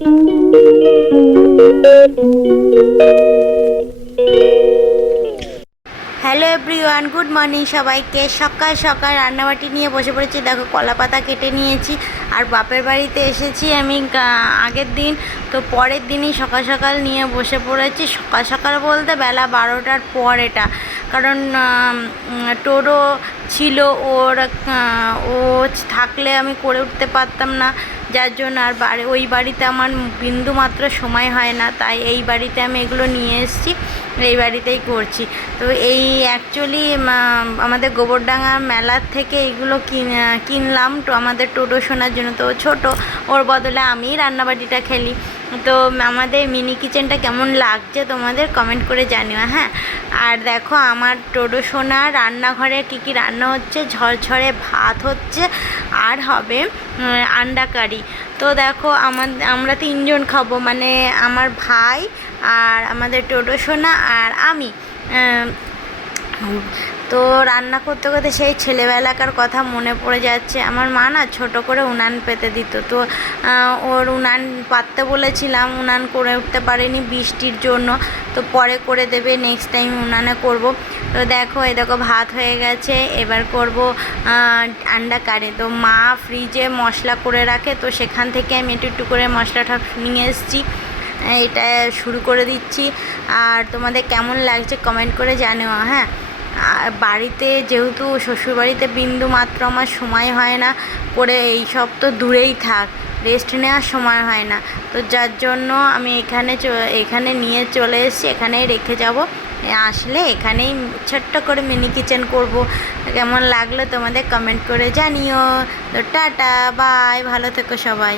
Hello everyone, good morning সবাইকে। সকাল সকাল রান্নাবাটি নিয়ে বসে পড়েছি। দেখো কলা পাতা কেটে নিয়েছি। আর বাপের বাড়িতে এসেছি আমি আগের দিন, তো পরের দিনই সকাল সকাল নিয়ে বসে পড়েছি। সকাল সকাল বলতে বেলা 12টার পর এটা, কারণ টোটো ছিল ওর, ও থাকলে আমি করে উঠতে পারতাম না, যার জন্য। আর ওই বাড়িতে আমার বিন্দু মাত্র সময় হয় না, তাই এই বাড়িতে আমি এগুলো নিয়ে এসেছি, এই বাড়িতেই করছি। তো এই অ্যাকচুয়ালি আমাদের গোবরডাঙ্গা মেলার থেকে এইগুলো কিনলাম তো আমাদের টোটো শোনার জন্য। তো ছোট, ওর বদলে আমি রান্নাবাটিটা খেলি। তো আমাদের মিনি কিচেনটা কেমন লাগছে তোমাদের কমেন্ট করে জানিও, হ্যাঁ। আর দেখো আমার টোটো সোনা রান্নাঘরে কী কী রান্না হচ্ছে। ঝরঝরে ভাত হচ্ছে, আর হবে আন্ডা কারি। তো দেখো আমরা 3জন খাবো, মানে আমার ভাই আর আমাদের টোটো সোনা আর আমি। তো রান্না করতে করতে সেই ছেলেবেলাকার কথা মনে পড়ে যাচ্ছে। আমার মা না ছোটো করে উনান পেতে দিত, তো ওর উনান পাততে বলেছিলাম, উনান করে উঠতে পারিনি বৃষ্টির জন্য। তো পরে করে দেবে, নেক্সট টাইম উনানে করব। তো দেখো এই দেখো ভাত হয়ে গেছে, এবার করব আন্ডা কারি। তো মা ফ্রিজে মশলা করে রাখে, তো সেখান থেকে আমি একটু একটু করে মশলাটা নিয়ে এসেছি, এটা শুরু করে দিচ্ছি। আর তোমাদের কেমন লাগছে কমেন্ট করে জানিও, হ্যাঁ। আর বাড়িতে যেহেতু শ্বশুরবাড়িতে বিন্দু মাত্র আমার সময় হয় না, করে এই সব তো দূরেই থাক, রেস্ট নেওয়ার সময় হয় না। তো যার জন্য আমি এখানে নিয়ে চলে এসেছি, এখানেই রেখে যাব। আসলে এখানেই ছোট্ট করে মিনি কিচেন করব। কেমন লাগলো তোমাদের কমেন্ট করে জানিও। তো টাটা বাই, ভালো থেকো সবাই।